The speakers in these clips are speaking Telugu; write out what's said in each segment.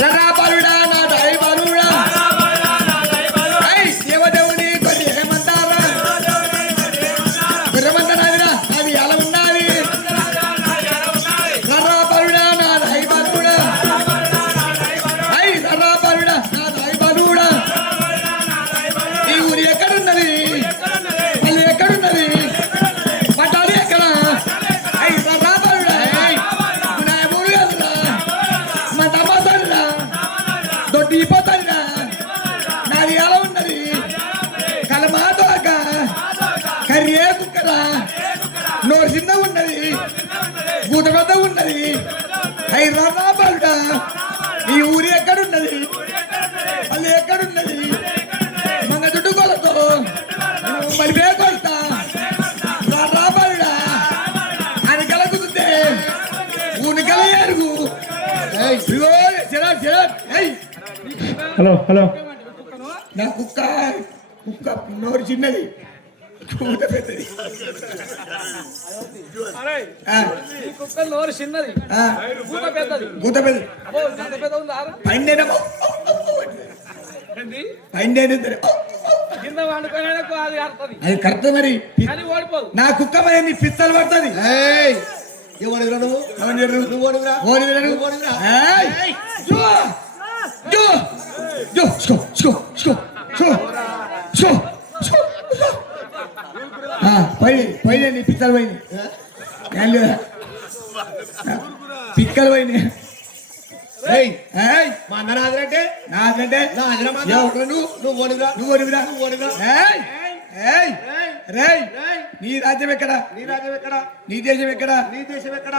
రరాబలుడా నా దైవలుడా దేవదేవుని కొద్ది ఏమంటారా గుర్రమంతనాదిరా అది ఎలా ఉన్నది రరాబలుడా నా దైవలుడా రరాబలుడా నా దైవలుడా ఈ ఊరు ఎక్కడున్నది మళ్ళీ ఎక్కడున్నది పట్టాలి ఎక్కడ రరాబలుడా నా ఊరు కదరా మా తమ్మాతోనిరా దొడ్డిపోతానిరా నాది ఎలా ఉన్నది కలమాతోక కర్రే కుక్కరా నోరు చిన్న ఉన్నది గూట పెద్ద ఉన్నది రరాబలుడా ఈ ఊరు ఎక్కడున్నది మళ్ళీ ఎక్కడున్నది మన చుట్టుకొలతో మరి బేకొడతా రరాబలుడా అని కలగుతుంటే ఊనికల ఎరుగు హలో హలో నా కుక్క కుక్క నోరు చిన్నది కూత పెద్దది కుక్క నోరు చిన్నది కూత పెద్దది కూత పెద్దది ఎంత పెద్ద ఉందా పైండేనేమో పైండేనే కింద వండుకోవడానికి అది అర్థది అది కరెక్ట్ మరి కానీ ఓడిపోదు నా కుక్క మరి నీ పిస్తలు పడుతుంది పోయినా నీ పిక్కలు పోయినాయి పిక్కలు పోయినాయి మా అన్న నాదంటే నాదంటే నీ రాజ్యం ఎక్కడ నీ రాజ్యం ఎక్కడ నీ దేశం ఎక్కడ నీ దేశం ఎక్కడ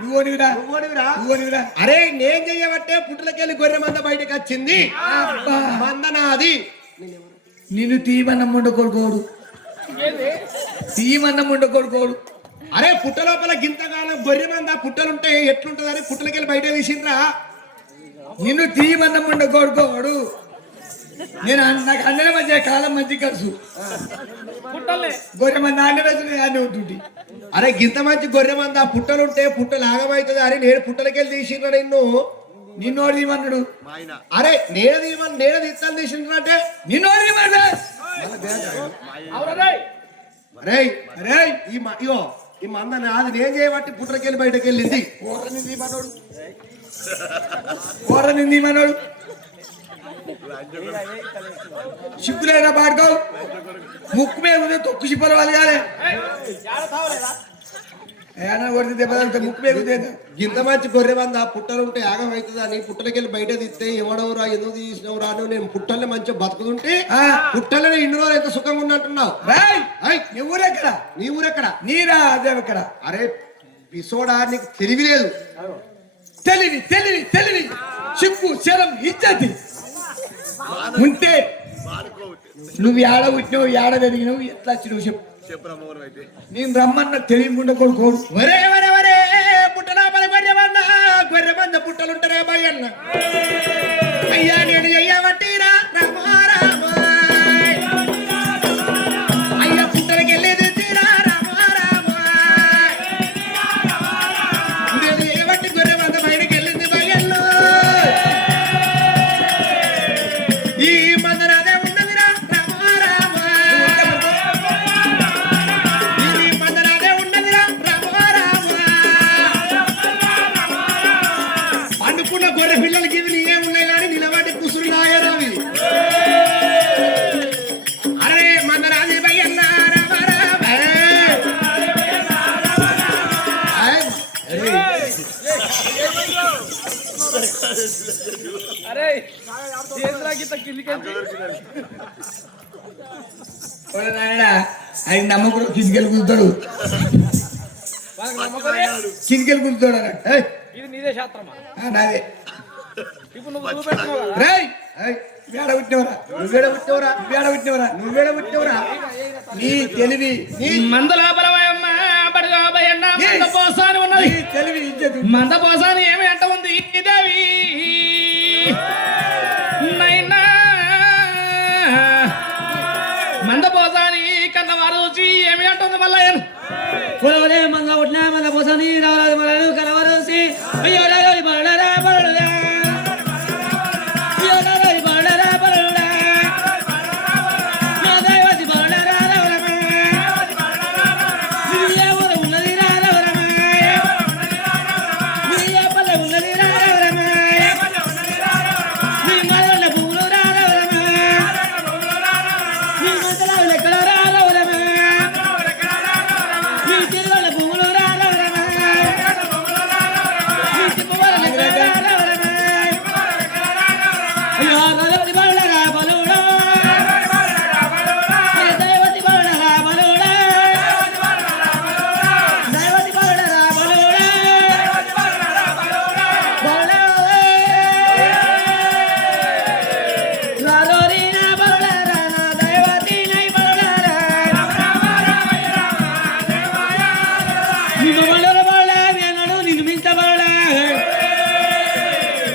నువ్వునివిరా అరే నేను చెయ్యబట్టే పుట్టులకెళ్ళి గొర్రె మంద బయటకు వచ్చింది మంద నాది నిన్ను తీమన్నం ఉండకూడకోడు తీమన్నం ఉండకూడకోడు అరే పుట్ట లోపల గింతకాలం గొర్రె మంద పుట్టలుంటే ఎట్లుంటదని పుట్టలకెళ్ళి బయట తీసిండ్రా నిన్ను తీమన్నం ఉండకూడకోడు నేను నాకు అన్ననే మధ్య కాలం మంచి ఖర్చు గొర్రె మంది అన్న రోజులు అన్నీ ఉంటుంది అరే గింత మంచి గొర్రె మంద పుట్టలుంటే పుట్టలు ఆగమవుతుంది అని నేను పుట్టలకెళ్ళి తీసిండ్రా నిన్నోడు తీమన్నాడు అరే నేను తీస్తాను తీసిండ్రా అంటే నిన్నోడు తీమన్నా అరే అరే ఇగో ఈ మంద నాది నేను చేయబట్టి పుట్టలకెళ్ళి బయటకు వెళ్ళింది కూరని తీమన్నాడు సిగ్గులేదా పాడుకోవు ముక్కు మీద తొక్కు చిప్పలు వాళ్ళు కాలే కొడితే దెబ్బ ముక్కు మీద గింత మంచి గొర్రె మంద పుట్టలుంటే యాగం అవుతుంది అని పుట్టలకెళ్ళి బయట తీస్తే ఎవడవురా ఎందుకు తీసినవురా నేను పుట్టల్ని మంచిగా బతుకుతుంటే పుట్టలని ఇన్ని రోజులు ఎంత సుఖంగా ఉన్నట్టున్నావు నీ ఊరెక్కడ నీ ఊరెక్కడ నీరా అదే ఎక్కడ అరే పిసోడా నీకు తెలివి లేదు తెలివి సిగ్గు శరం ఇచ్చది ఉంటే నువ్వు ఏడ పుట్టినావు ఏడ పెరిగినావు ఎట్లా వచ్చినావు చెప్పు నేను రమ్మన్న తెలియకుండా కొడుకోడు వరే పుట్టనా గొర్రె మంద పుట్టలుంటారే భయన్న అయ్యా నేను చెయ్యబట్టిరా అయ్యా పుట్టలకి వెళ్ళేది తీరా నేను చేయబట్టి గొర్రె మంద బయటకి వెళ్ళింది భయన్ను ఈ మంద నాదే ఉన్నదిరా గొర్రె పిల్లలకి ఇది నీవే ఉన్నాయి కానీ నిలబడి కుసురున్నాయో అరే మంద రాజీ భయ్యన్న అరే ఆయన నమ్మకం కిందికెళ్ళి కూర్చుతాడు కిందికెళ్ళి కూర్చుతాడు అన్నట్టు ఇది నీదే శాస్త్రమా నాదే ఇప్పుడు నువ్వు చూపెట్టుకోవాలి నువ్వేడ నీ తెలివి మంద లోపల మంద పోసాని ఉన్నది తెలివి మంద పోసాని ఏమి అంట ఉంది దేవి నైనా మంద పోసాని కన్న వారు చూసి ఏమి అంటుంది మళ్ళీ కులవలే మంద పుట్టినా మంద పోసాని రావాలి మన కలవరు అయ్యో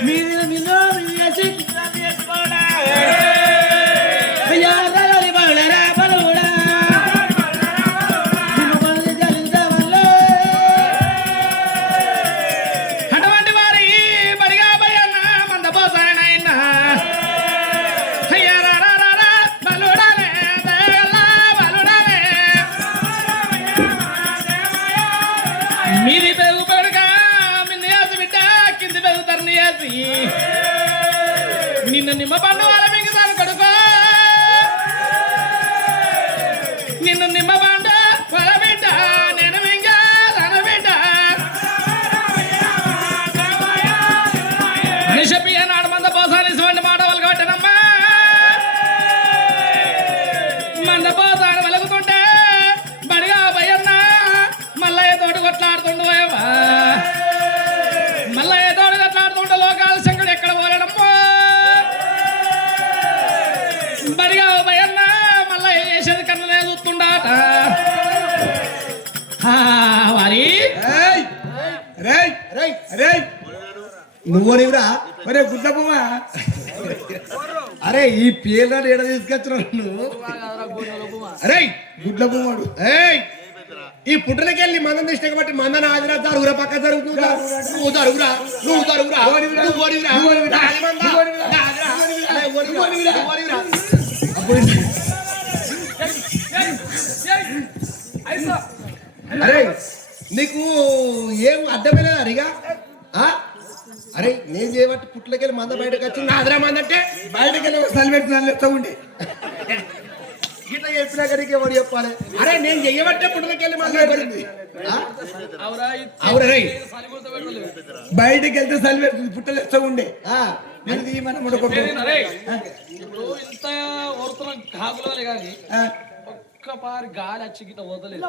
మీది నిన్ను చేసి అయ్యా రగలి బగలరా బలుడా నిన్ను బలి జలించవల్లే అటువంటి వారి బడిగా బయన్న మందపోసాయన అయ్యా రా బలుడానే బలుడానే మీది పెరుగు పెరుగా మిన్ను వేసి బిడ్డ కింది పెరుగుతారు వేసి నిన్ను నిమ్మ పండు వాళ్ళ మిగతాను కొడుకో నిన్ను నిమ్మ పండు వాళ్ళ బిడ్డ నేను మింగా తన బిడ్డ అని చెప్పి ఏనాడు మంద పోసాలి ఇటువంటి మాట వాళ్ళు కొట్టనమ్మా మంద పోసాలు వెలుగుతుంటే బడిగా భయన్న మల్లయ్య తోటి కొట్లాడుతుండు పోయేవా మల్లయ్య తోటి కొట్లాడుతుంటే లోకాల శంకరుడు ఎక్కడ పోలేడమ్మో బడిగా భయన్న మల్లయ్య చేసేది కన్నలే చూస్తుండాట వారి రేయ్ రేయ్ రేయ్ రేయ్ నువ్వనివిరా ఒరే గుడ్లబొమ్మ అరే ఈ పేర్లను ఎడ తీసుకొచ్చినావు నువ్వు అరే గుడ్లబొమ్మడు ఏయ్ ఈ పుట్టలకెళ్ళి మందం తీసిన కాబట్టి మందన హాజరా జరుగురా పక్క జరుగు నువ్వు జరుగురా నువ్వు జరుగురా నువ్వు ఓడివిరా నాది మంద, నాదిరా. అరే, ఓడివిరా, ఓడివిరా. అరే నీకు ఏం అర్థమే లేదా అరిగా ఆ? అరే నేను చేయబట్టి పుట్లకెళ్ళి మంద బయటకు వచ్చి నాదిరా మంద అంటే బయటకి వెళ్ళి సల్వేట్ నల్లేస్తా ఉండే గిట్ల చెప్పినా కనుక ఎవరు చెప్పాలి అరే నేను చెయ్యబట్టే పుట్లకెళ్ళి మంద పడింది అవురా రే బయటకి వెళ్తే సల్వేట్ పుట్టలేస్తా ఉండే ఆ, నేను తీయమని ముడకొట్టు ఇప్పుడు ఇంత ఓరుతున్నాం కాకులే కానీ ఒక్కపారి గాలి వచ్చి గిట్ట వదలేదు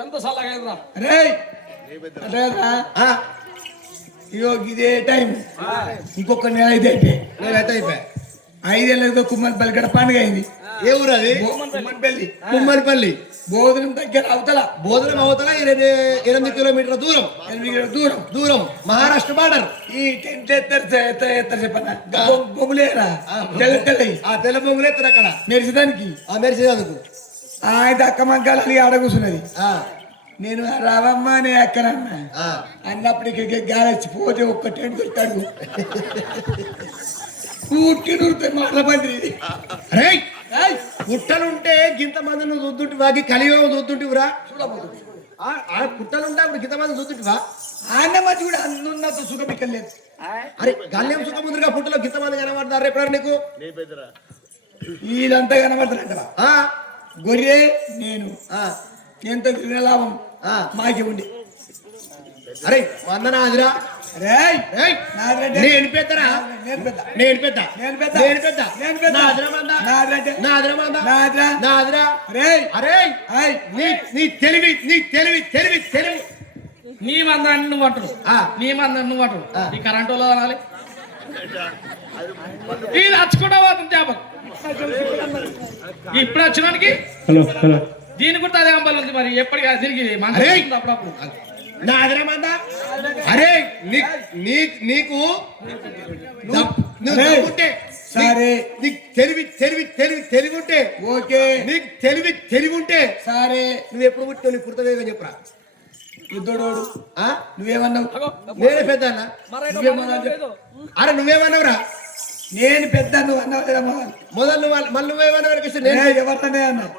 ఎంత చల్లగా అయిందిరా రేయ్ అదేరా ఆ, ఇగో ఇదే టైం ఇంకొక నెల అయితే అయిపోయి నేనైతే అయిపోయా 5 ఏళ్ళతో కుమ్మరిపల్లి గడ పండుగ అయింది ఏ ఊరు అది కుమ్మరిపల్లి కుమ్మరిపల్లి బోధనం దగ్గర అవతల బోధనం అవతల 8 కిలోమీటర్ల దూరం 8 కిలోమీటర్ల దూరం దూరం మహారాష్ట్ర బార్డర్ ఈ టెంట్ ఎత్తారు చెప్పన్న బొమ్ములేరా తెల్లయి ఆ తెల్ల బొంగులు ఎత్తారు అక్కడ మెరిసడానికి ఆ మెరిసేందుకు ఆయన అక్క మంకాలని ఆడ కూర్చున్నది ఆ, నేను రావమ్మా నేను ఎక్కనన్నా ఆ. అన్నప్పుడు ఇక్కడికి గాలి వచ్చి పోతే ఒక్క టెంట్ దొరుకుతాడు కూర్చి దొరుకుతాయి మాటల మంది రేయ్ పుట్టలుంటే గింత మంది నువ్వు చూద్దుంటివా కలియుగం చూద్దుంటివురా పుట్టలుంటే అప్పుడు గింత మంది చూద్దుంటివా ఆన్నమ్మ కూడా అన్నున్నత సుఖం ఇక్కడ లేదు అరే గల్యం సుఖం ముందుగా పుట్టలో గింత మంది కనబడతారు ఎప్పుడన్నా నీకు వీళ్ళంతా కనబడతారంట ఆ, గొర్రె నేను ఆ, ఎంత తిరిగిన లాభం ఆ. మాకి ఉండి అరే వందన ఆదిరా రేయ్ రేయ్ నాదంటే నేను పెద్దరా నేను పెద్ద నేను పెద్ద నేను పెద్ద నేను పెద్ద నేను పెద్ద నాదిరా మంద నాదంటే నాదిరా మంద నాదిరా నాదిరా రేయ్ అరే ఏయ్ నీ తెలివి తెలివి నీ మందాన్ని నువ్వు అంటాడు ఆ. నీ మందాన్ని నువ్వు అంటాడు ఈ కరెంటు వాళ్ళు అనాలి ఇది వచ్చుకుంటా పోతుంది చేపకు ఇప్పుడు వచ్చినానికి దీని కూడా అదే అంబాలి ఉంది మరి ఎప్పటికీ తిరిగి మంచి అరే! అప్పుడప్పుడు నాదిరా మంద అరే నీకు నువ్వు అరే! ఉంటే సరే నీకు తెలివి ఉంటే ఓకే నీకు తెలివి ఉంటే సరే నువ్వు ఎప్పుడు పుట్టావు నీ పుడతవేగా చెప్పరా యుద్ధోడు ఆ? నువ్వేమన్నావు నేనే పెద్ద అన్న నువ్వేమన్నావు చెప్పు. అరే నువ్వేమన్నావురా నేను పెద్ద నువ్వు అన్నావు లేదా మొదలు? మొదలు మళ్ళీ నువ్వేమన్నావు కృష్ణ నేను రే ఎవరితోనే అన్నావు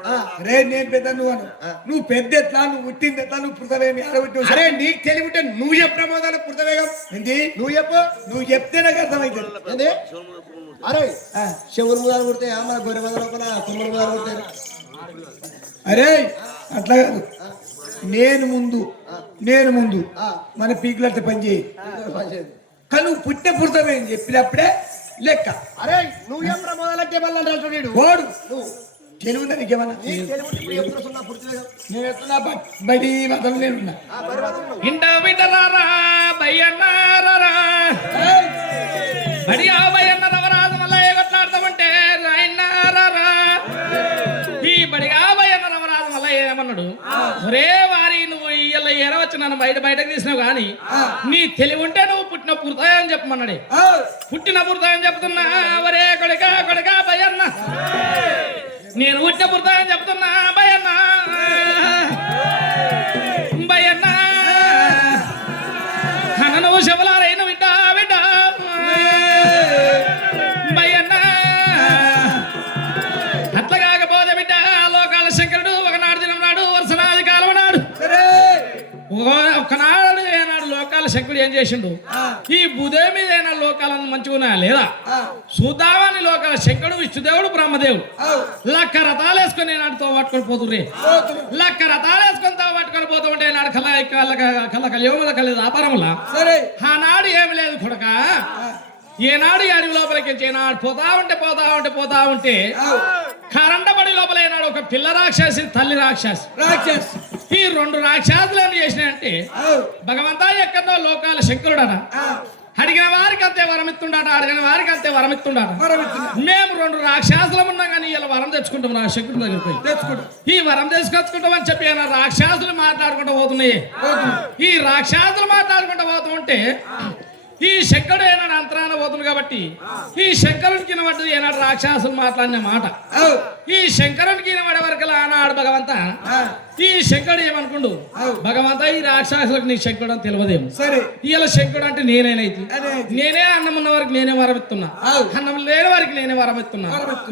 రే నేను పెద్ద నువ్వు అన్నావు నువ్వు పెద్ద ఎట్లా నువ్వు పుట్టింది ఎట్లా నువ్వు పుడతావేమి ఆడబుట్టి అరే నీకు తెలివి ఉంటే నువ్వు చెప్పరా మొదలు పుడతవేగం ఏంటి నువ్వు చెప్పు నువ్వు చెప్తే నాకు అర్థమైతుంది ఏంది అరే ఆ. శివుని ముదాలు కొడితే మన గొర్రె మంద లోపల కొమ్మల ముదాలు కొడతారు అరే అట్లా కాదు నేను ముందు మన పీకులతో పని చేయి కానీ నువ్వు పుట్టిన పుడతావేం చెప్పినప్పుడే లెక్క అరే నువ్వు చెప్పరా మొదలంటే మళ్ళీ అంటాడు వీడు ఓడు నువ్వు తెలివిందా నీకేమన్నా నీకు తెలివి ఉంటే నువ్వు చెప్తున్నా సున్నా పుడతవేగం నేను ఎత్తున్నా బడి మాత్రం నేనున్నా ఇంట బిడ్డలారా భయ్యన్నారా బడి ఆ భయ్యన్న రవరాజు మళ్ళీ కొట్లాడతామంటే రాయన్నారా ఈ బడిగా భయ్యన్న రవరాజు మళ్ళీ ఏమన్నాడు ఒరే వారి నువ్వు ఇయ్యాల ఏరవచ్చు నన్ను బయటకు తీసినావు కానీ నీ తెలివి ఉంటే నువ్వు పుట్టిన పుడతాయని చెప్పమన్నాడే పుట్టిన పుడతాయని చెప్తున్నా వరే కొడుక భయన్న నేను పుట్టిన పుడతాయని చెప్తున్నా భయన్న అన్న నువ్వు శబలారైన బిడ్డ భయన్న అట్లా కాకపోతే బిడ్డ లోకాల శంకరుడు ఒకనాడు దినం నాడు వర్షనాది కాలం నాడు ఒకనాడు ఏనాడు లోకాల శంకరుడు ఏం చేసిండు ఈ బుధే మీద ఏనా లోకాలను మంచిగా లేదా చూద్దామని లోకాల శంకరుడు విష్ణుదేవుడు బ్రహ్మదేవుడు లక్క రథాలు వేసుకొని ఏనాడుతో పట్టుకొని పోతుర్రే లక్క రథాలు వేసుకొని తో పట్టుకొని పోతూ ఉంటే ఏనాడు కళ్ళ కలియోమల కలి వ్యాపారములా ఆనాడు ఏమి లేదు కొడక ఏనాడు అడవి లోపలికి ఏనాడు పోతా ఉంటే కరెంట పడి లోపల ఏనాడు ఒక పిల్ల రాక్షసి తల్లి రాక్షసి ఈ రెండు రాక్షసులు ఏం చేసినాయంటే భగవంతా ఎక్కడో లోకాల శంకరుడట అడిగిన వారికి అంతే వరమిత్తుండట మేము రెండు రాక్షసులం ఉన్నాం కానీ ఇలా వరం తెచ్చుకుంటాం రా శంకరుడి దగ్గర పోయి ఈ వరం తెచ్చుకొచ్చుకుంటాం అని చెప్పి రాక్షసులు మాట్లాడుకుంటూ పోతున్నాయి ఈ రాక్షసులు మాట్లాడుకుంటూ పోతూ ఉంటే ఈ శంకరుడు ఏనాడు అంతరాన పోతుంది కాబట్టి ఈ శంకరునికి వినబడ్డది ఏనాడు రాక్షసులు మాట్లాడిన మాట ఈ శంకరునికి వినబడే వరకు ఆనాడు భగవంత ఈ శంకరుడు ఏమనుకుండు భగవంత ఈ రాక్షసులకు నీ శంకరుడు అని తెలియదేమో ఇలా శంకరుడు అంటే నేనే అన్నం ఉన్న వారికి నేనే వరమిస్తున్నా అన్నం లేని వారికి నేనే వరమిస్తున్నా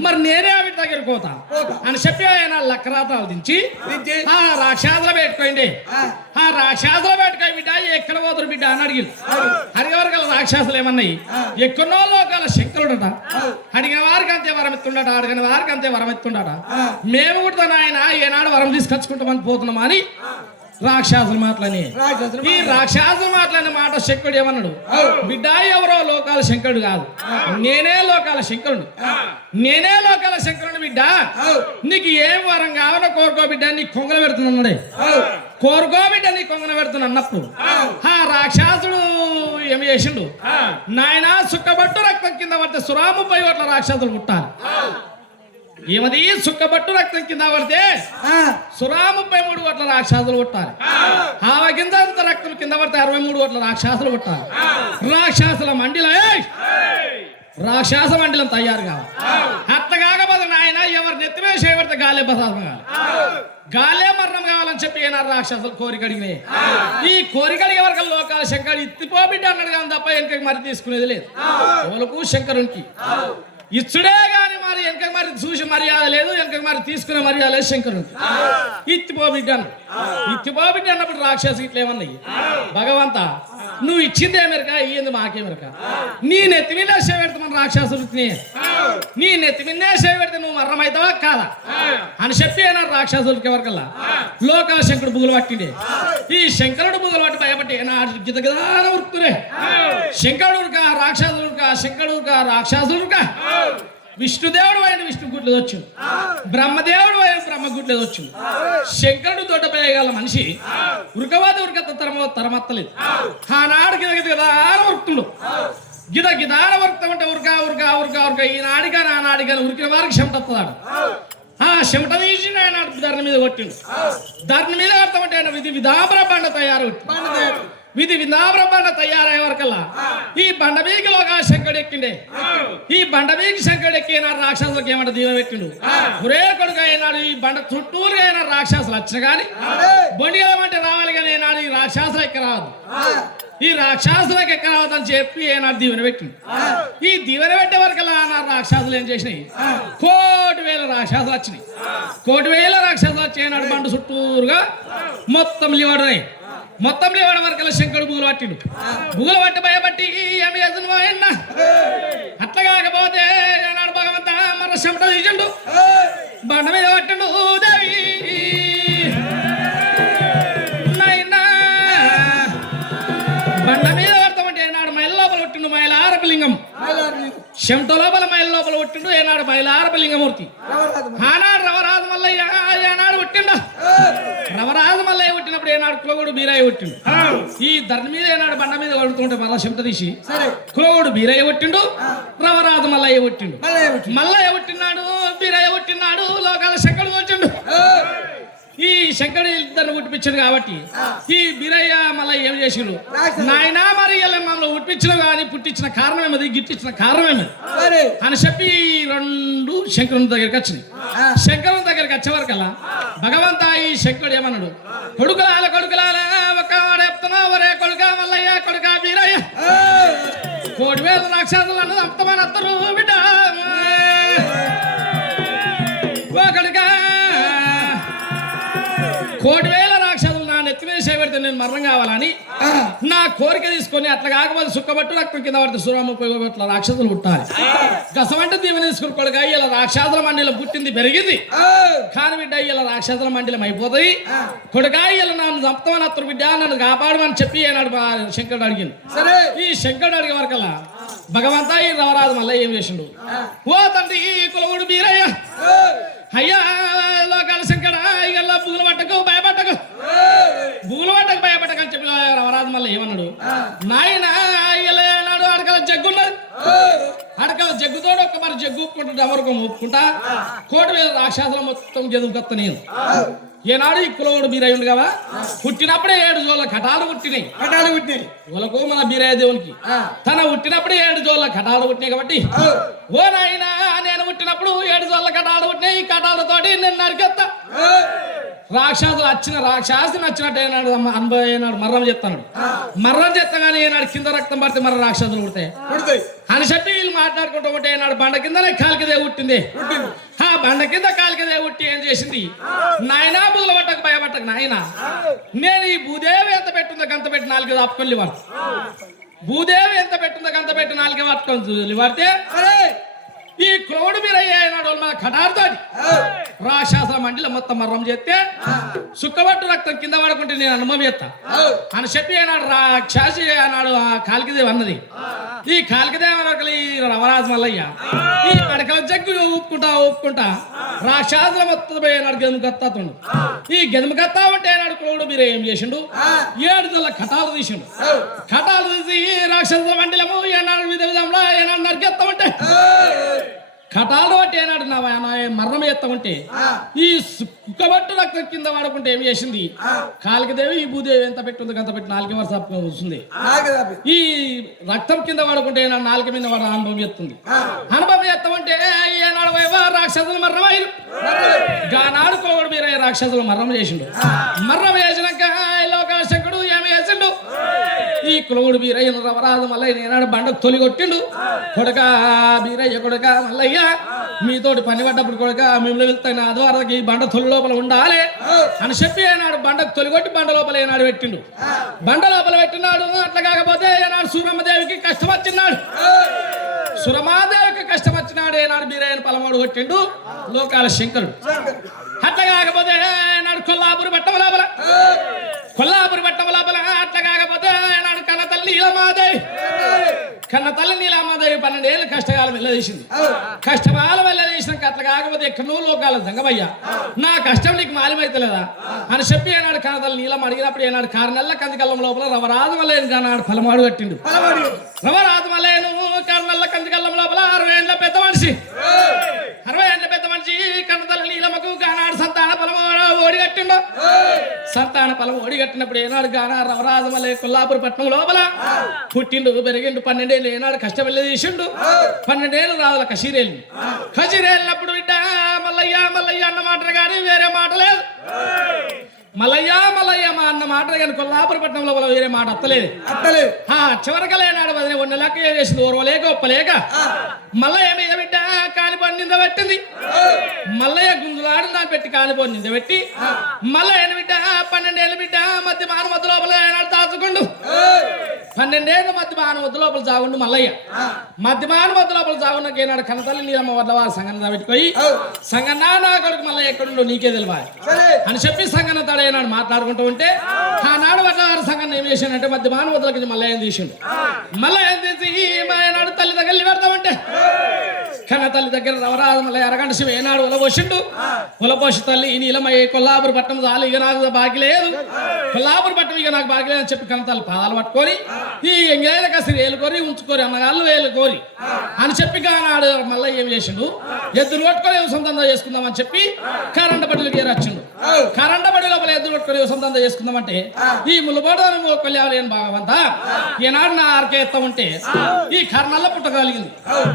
మరి నేనే ఆవిడ దగ్గర పోతా అని చెప్పి ఆయన లక్కరాతాలు దించి ఆ రాక్షసులు పెట్టుకోండి ఆ రాక్షసులు పెట్టుకోండి బిడ్డ ఎక్కడ పోతారు బిడ్డ అని అడిగే వరకు రాక్షసులు ఏమన్నాయి ఎక్కడో లోకాల శంకరుడట అడిగిన వారికి అంతే వరమిత్తుండట అడిగిన వారికి అంతే వరమిత్తుండట మేము కూడా ఆయన ఏనాడు వరం తీసుకొచ్చుకుంటామని పోతున్నామా అని రాక్షసులు మాటలని ఈ రాక్షసులు మాటలని మాట శంకరుడు ఏమన్నాడు బిడ్డ ఎవరో లోకాల శంకరుడు కాదు నేనే లోకాల శంకరుడు బిడ్డ నీకు ఏం వరం కావాలో కోరుకో బిడ్డ నీకు కొంగల పెడుతున్నాడే కోరుకో బిడ్డ నీ కొంగన పెడుతున్నా అన్నప్పుడు ఆ రాక్షసుడు ఏమి చేసిండు నాయన సుక్కబట్టు రక్తం కింద పడితే సురాముపై ఓట్ల రాక్షసులు పుట్టాలి ఏమది సుక్కబట్టు రక్తం కింద పడితే 33 కోట్ల రాక్షసులు పుట్టాలి ఆవ కింద అంత రక్తం కింద పడితే 63 కోట్ల రాక్షసులు పుట్టాలి రాక్షస మండలం తయారు కావాలి అత్త కాకపోతే నాయన ఎవరు నెత్తిమే చేయబడితే గాలే ప్రసాదం కావాలి గాలే మరణం కావాలని చెప్పి ఏనారు రాక్షసులు కోరిక అడిగినాయి ఈ కోరిక అడిగే వరకు లోకాల శంకరుడు ఇత్తిపోబిడ్డ అన్నాడు కానీ తప్ప వెనకకి మరి తీసుకునేది లేదు ఎవరికి శంకరునికి ఇచ్చుడే గాని మరి వెనక మరి చూసి మర్యాద లేదు వెనక మరి తీసుకునే మర్యాద లేదు శంకరునికి ఇత్తిపోబిడ్డ అన్నప్పుడు రాక్షసు ఇట్లా ఏమన్నాయి భగవంత నువ్వు ఇచ్చిందే మెరక ఇయ్యింది మాకే మెరక నీ నెత్తి మీద సేవెడితే మన రాక్షసుడిని నీ నెత్తి మీద సేవెడితే నువ్వు మరణమవుతావా కాదా అని చెప్పి ఏనాడు రాక్షసులకి ఎవరికల్లా లోకాల శంకరుడు బుగులు పట్టిండే ఈ శంకరుడు బుగులు పట్టి భయపట్టి ఏనాడు గిదగదాన ఉరుకుతురే శంకరుడుగా రాక్షసుడుగా విష్ణుదేవుడు ఆయన విష్ణు గుడ్లు వచ్చింది బ్రహ్మదేవుడు ఆయన బ్రహ్మ గుడ్లు వచ్చింది శంకరుడు దొడ్డపోయగల మనిషి ఉరకత తరమత్తలేదు ఆనాడు గిదగిదాన ఉరుకుతుండు గిదాన ఉరుకుతామంటే ఉరక ఈనాడిగా నాడిగా ఉరికిన వారికి చెమట వస్తున్నాడు ఆ చెమట తీసి ఆయన ధరణ మీద కొట్టిండు ధరణ మీద కొడతామంటే ఆయన విధాబ్రహ్మాండ తయారయ్యే వరకల్లా ఈ బండ మీదకి లోకాల శంకరుడు ఎక్కిండే ఈ బండ మీదకి శంకరుడు ఎక్కి నాడు రాక్షసులకు ఏమంటే దీవెన పెట్టిండు ఒరే కొడుకు అయినాడు ఈ బండ చుట్టూరుగా అయినా రాక్షసులు వచ్చిన కానీ బొండి ఏమంటే రావాలి కానీ ఏనాడు ఈ రాక్షసులు ఎక్క రావద్దు ఈ రాక్షసులకు ఎక్క రావద్దని చెప్పి ఏనాడు దీవెన పెట్టిండు ఈ దీవెన పెట్టే వరకల్లా నా రాక్షసులు ఏం చేసినాయి 1,000,000 రాక్షసులు వచ్చినాయి 1,000,000 రాక్షసులు వచ్చి ఏనాడు బండ చుట్టూరుగా మొత్తం లివాడనాయి మొత్తం లేవడం వరకు శంకరుడు బుగులు పట్టి భయపట్టి ఏమి చేస్తున్నా అట్లా కాకపోతే ఏనాడు భగవంత మన చెమట తీసిండు బండ మీద పట్టిండు దేవి నాయనా బండ మీద పడతామంటే ఏనాడు మైల లోపల కొట్టిండు మైలారపలింగం చెమట లోపల మైల లోపల కొట్టిండు ఏనాడు మైలారపలింగమూర్తి ఆనాడు రవరాజు మల్లయ్య ఏనాడు కొట్టిండు రవరాజు మల్లయ్య కొట్టినప్పుడు ఏనాడు కులగోడు బీరయ్య కొట్టిండు ఈ ధరణి మీద ఏనాడు బండ మీద కొడుతుంటే మళ్ళా చెమట తీసి కులగోడు బీరయ్య కొట్టిండు రవరాజు మల్లయ్య కొట్టిండు మల్లయ్య కొట్టినాడు బీరయ్య కొట్టినాడు లోకాల శంకరుడు కొట్టిండు ఈ శంకరుడు ఇద్దరు ఉట్టిపించాడు కాబట్టి ఈ బీరయ్య మళ్ళీ ఏం చేసిండు నాయనా మరి ఇలా మమ్మల్ని ఉట్టించిన కానీ పుట్టించిన కారణం ఏమది గిట్టించిన కారణం ఏమది అని చెప్పి రెండు శంకరుని దగ్గరికి వచ్చినాయి. శంకరుని దగ్గరికి వచ్చే వరకల్లా భగవంత ఈ శంకరుడు ఏమన్నాడు, కొడుకులాల ఒక చెప్తున్నా ఒరే కొడుక మల్లయ్య కొడుక బీరయ్య 1,000 రాక్షసులు అన్నది అంతమని అత్తరు బిడ్డ ఒకడుగా 1,000 రాక్షసులు నా నెత్తి మీద చేపెడితే నేను మరణం కావాలని నా కోరిక తీసుకొని అట్లా కాకపోతే సుక్కబట్టు రక్తం కింద పడితే సురాము పోయిట్ల రాక్షసులు పుట్టాలి. గసమంటే దీవెన తీసుకుని కొడుగా ఇలా రాక్షసుల మండలం పుట్టింది పెరిగింది కాని బిడ్డ ఇలా రాక్షసుల మండలం అయిపోతాయి కొడుగా ఇలా నన్ను చంపుతామని అత్తరు బిడ్డ నన్ను కాపాడమని చెప్పి ఏనాడు శంకరుడు అడిగింది. సరే ఈ శంకరుడు అడిగే వరకల్లా భగవంతా ఈ రవరాజు మళ్ళీ ఏం చేసిండు, ఓ తండ్రి కులవుడు బీరయ్య అయ్యా లోకాల శంకర ఇలా పూల పట్టకు భయపట్టకు అని చెప్పి రవరాజు మళ్ళీ ఏమన్నాడు, నాయన ఇలా ఏనాడు అడకల జగ్గున్నది అడకల జగ్గుతోడు ఒక్క మరి జగ్గు ఊపుకుంటా ఎవరికి ఊపుకుంటా 1,000 రాక్షసులు మొత్తం జదుగుకొత్త నేను ఏనాడు ఈ కులవుడు బీరయ్య ఉంది కదా పుట్టినప్పుడే 7 జోళ్ళ కటాలు పుట్టినాయి వాళ్ళకు మన బీరయ్య దేవునికి తన పుట్టినప్పుడే 7 జోళ్ళ కటాలు పుట్టినాయి కాబట్టి ఓ నాయనా నేను పుట్టినప్పుడు 7 జోళ్ళ కటాలు పుట్టినాయి ఈ కటాలతోటి నేను నరికెత్తా రాక్షసులు రాక్షసుని వచ్చినట్టు ఏనాడు అనుభవం ఏనాడు మర్రం చెప్తాను ఏనాడు కింద రక్తం పడితే మరి రాక్షసులు పుడతాయి అని చెప్పి వీళ్ళు మాట్లాడుకుంటూ ఉంటే ఏనాడు బండ కిందనే కాలికిదే పుట్టింది. ఆ బండ కింద కాలికిదే పుట్టి ఏం చేసింది, నాయనా బుగుల పట్టకు భయపట్టకు నాయన నేను ఈ భూదేవి ఎంత పెట్టుందో గంత పెట్టి 4 ఆపుకొని వాడు భూదేవి ఎంత పెట్టుందో గంత పెట్టి 4 పట్టుకొని వాడితే ఈ క్రౌడ్ మీరు అయ్యాడు మన కటారుతో రాక్షసుల మండలి మొత్తం మర్రం చేస్తే సుక్కబట్టు రక్తం కింద పడుకుంటే నేను అనుభవం చేస్తా అని చెప్పి అయినాడు రాక్షసి అన్నాడు ఆ కాలికిదేవి అన్నది. ఈ కాలికిదేవి ఈ రవరాజు మల్లయ్య ఈ అడకల జగ్గు ఊపుకుంటా రాక్షసుల మొత్తం పోయినాడు గెదుముకత్తాతుండు. ఈ గెదుముకత్తా ఉంటే అయినాడు క్రౌడ్ మీరు ఏం చేసిండు 7 జల్ల కటాలు తీసిండు. కటాలు తీసి ఈ రాక్షసుల మండలము ఏనాడు విధంలో ఏనాడు నరికెత్తా ఉంటే కటాలు బట్టి ఏనాడు నా మరణం ఎత్తామంటే ఈ కుక్కబట్టు రక్తం కింద వాడుకుంటే ఏం చేసింది కాలికదేవి ఈ భూదేవి ఎంత పెట్టుంది గంత పెట్టి 4 వరుస వస్తుంది. ఈ రక్తం కింద వాడుకుంటే ఏనాడు 4 మీద వాడు అనుభవం ఎత్తుంది. అనుభవం ఎత్తామంటే ఏనాడు రాక్షసులు మరణం గానాడు కోవడు మీరు రాక్షసులు మరణం చేసిండు. మరణం చేసినాక లోకాల శంకరుడు ఏమి చేసిండు ఈ కులవుడు బీరయ్య రవరాజు మల్లయ్య ఏనాడు బండకు తొలి కొట్టిండు. కొడక బీరయ్య కొడక మల్లయ్య మీతోటి పని పడ్డప్పుడు కొడక మిమ్మల్ని వెళ్తాను ఆదివారానికి ఈ బండ తొలి లోపల ఉండాలి అని చెప్పి ఏనాడు బండకు తొలిగొట్టి బండ లోపల ఏనాడు పెట్టిండు. బండ లోపల పెట్టినాడు. అట్లా కాకపోతే ఏనాడు సూరమ్మదేవికి కష్టం వచ్చినాడు. సురమాదేవికి కష్టం వచ్చినాడు ఏనాడు బీరయ్యను పలమోడు కొట్టిండు లోకాల శంకరుడు. అట్లా కాకపోతే ఏనాడు కొల్లాపురి పట్టం లోపల అట్లా కాకపోతే ఏనాడు కన్న తల్లి నీలమాదేవి 12 ఏళ్ళు కష్టకాలం వెళ్ళదీసింది. కష్టకాలం వెళ్ళదీసినాక అట్లా కాకపోతే ఎక్కడో లోకాల జంగమయ్యా నా కష్టం నీకు మాలిమైతలేదా అని చెప్పి ఏనాడు కన్న తల్లి నీలం అడిగినప్పుడు ఏనాడు 6 నెలల కందికల్లం లోపల రవరాజు మల్లేను కానాడు పలమాడు కట్టిండు. రవరాజు మల్లేను 6 నెలల కందికల్లం లోపల 60 ఏళ్ళ పెద్ద మనిషి కన్న తల్లి నీలమ్మకు గానాడు సంతాన పలమాడు ఓడిగట్టిండు. సంతాన ఫలం ఓడిగట్టినప్పుడు ఏనాడు గానా రవరాజు మల్లయ్య కొల్లాపురి పట్నం లోపల పుట్టిండు పెరిగిండు. 12 ఏళ్ళు ఏనాడు కష్టం వెళ్ళి తీసిండు. 12 ఏళ్ళు రాజుల కసిరేళ్ళినప్పుడు బిడ్డ మల్లయ్య అన్న మాట కానీ వేరే మాట లేదు. మల్లయ్య మా అన్న మాట కానీ కొల్లాపురి పట్నం లోపల వేరే మాట అత్తలేదు. చివరకలేనాడు 1 లెక్క ఏం చేసింది ఓర్వలేక ఒప్పలేక మల్లయ్య మీద బిడ్డ కాలిపోని నింద పెట్టింది. మల్లయ్య గుంజులాడు దాన్ని పెట్టి కాలిపోని నింద పెట్టి మల్లయ్య బిడ్డ 12 ఏళ్ళు బిడ్డ మధ్య మానవద్ద లోపల ఏనాడు దాచుకుండు. 12 ఏళ్ళ మధ్య మానవద్ద లోపల సాగుండు మల్లయ్య. మధ్య మానవద్ద లోపల సాగున్నాక ఏనాడు కనతల్లి నీలమ్మ వద్ద వారి సంగన పెట్టుకోయి సంగన్నా నా కొడుకు మల్లయ్య ఎక్కడుండో నీకే తెలియాలి అని చెప్పి సంగన తడ ఏనాడు మాట్లాడుకుంటూ ఉంటే ఆనాడు వడ్ల వారి సంగన ఏం చేశానంటే మధ్య మానవద్దులకి మల్లయ్య తీసిండు. మల్లయ్య తీసి ఏనాడు తల్లి దగ్గర పెడతామంటే కన్న తల్లి దగ్గర దగ్గర రవరాజు మళ్ళీ అరగంట శివ ఏనాడు ఉలబోసిండు ఉలబోసి తల్లి ఈ నీలమయ్య కొల్లాపురి పట్టణం చాలు ఇక నాకు బాకి లేదు కొల్లాపురి పట్టణం ఇక నాకు బాకి లేదు అని చెప్పి కనతాలు పాదాలు పట్టుకొని ఈ ఎంగిలైన కసిరి ఏలుకోరి ఉంచుకోరి అన్నగాళ్ళు ఏలుకోరి అని చెప్పి కానాడు మళ్ళీ ఏం చేసిండు ఎద్దులు కొట్టుకొని సొంతంగా చేసుకుందామని చెప్పి కరెంట బడిలో వచ్చిండు కరెంట బడి లోపల ఎద్దులు కొట్టుకొని సొంతంగా చేసుకుందామంటే ఈ ముళ్ళబోడు కొల్లేవలేని భాగవంతా ఈనాడు నా ఆర్కే ఎత్త ఉంటే ఈ కర్నల్ల పుట్టగలిగింది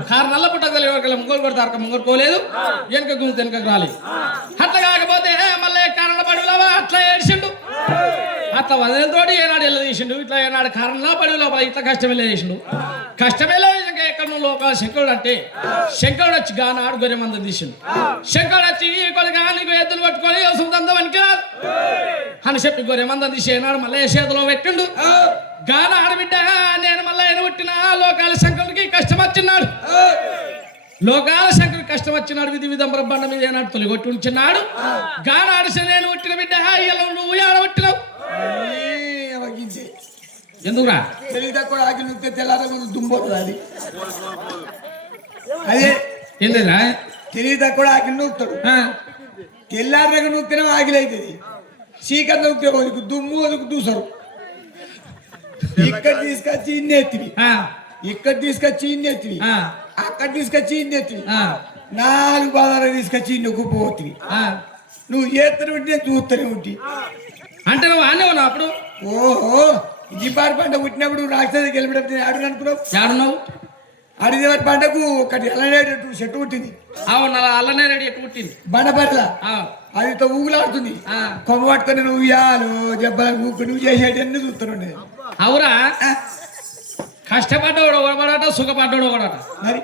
కర్నల్ల పుట్టగలిగే ముంగోలు కొడతారు ముంగోలు పోలేదు వెనక గుంజు వెనకకు రాలేదు అట్లా కాకపోతే మళ్ళీ కరెంట బడిలో అట్లా ఏడ్చిండు అట్లా వదలతోటి ఏనాడు వెళ్ళ తీసిండు ఇట్లా ఏనాడు కర్నల బడి లోపల ఇట్లా కష్టం వెళ్ళే చేసిండు కష్టమే లేదు ఇంకా ఎక్కడ లోకాల శంకరుడు అంటే శంకరుడు వచ్చి గానాడు గొర్రె మందం తీసిండు శంకరుడు వచ్చి కొద్దిగా ఎద్దులు పట్టుకొని సొంతంతా వనికి రాదు అని చెప్పి గొర్రె మందం తీసి ఏనాడు మళ్ళీ చేతిలో పెట్టిండు గాన ఆడబిడ్డ నేను మళ్ళీ ఎనబుట్టిన లోకాల శంకరుడికి కష్టం వచ్చినాడు లోకాల శంకరుడికి కష్టం వచ్చినాడు విధి విధంబర బండ మీద ఏనాడు తొలిగొట్టి ఉంచున్నాడు గాన ఆడిసి నేను పుట్టిన బిడ్డ ఇలా నువ్వు ఆడబట్టినావు ఎందుకురా తెలియదా కూడా ఆగి నుక్తే తెల్లార దుంపోతుంది అది అదే ఏందిరా తెలియదా కూడా ఆగి నూపుతాడు తెల్లారగా నూక్తేనే ఆగిలి అవుతుంది చీకటి నూక్తే వదుకు దుమ్ము వదుకు దూసరు ఇక్కడ తీసుకొచ్చి ఇన్నెత్తివి ఇక్కడ తీసుకొచ్చి ఇన్నెత్తివి అక్కడ తీసుకొచ్చి ఇన్నెత్తివి 4 బాధాలు తీసుకొచ్చి ఇన్నొక్కు పోతుంది నువ్వు ఏత్తనే ఉంటే నేను చూస్తూనే ఉంటి అంటే నువ్వు ఆనే ఉన్నావు అప్పుడు ఓహో దీపావళి పండుగ పుట్టినప్పుడు రాక్షస గెలిపినప్పుడు ఆడు అనుకున్నావు ఆడున్నావు ఆడిదేవారి పండుగకు ఒకటి అల్లనేటట్టు చెట్టు పుట్టింది అవును అలా అల్లనే రెడీ ఎట్టు పుట్టింది బండపర్ల అది ఊగులాడుతుంది కొమ్మ పట్టుకొని నువ్వు ఉయ్యాలు జబ్బలు ఊకు నువ్వు చేసేటన్ని చూస్తుండే అవురా కష్టపడ్డాడు ఒకడట సుఖపడ్డాడు ఒకడట మరి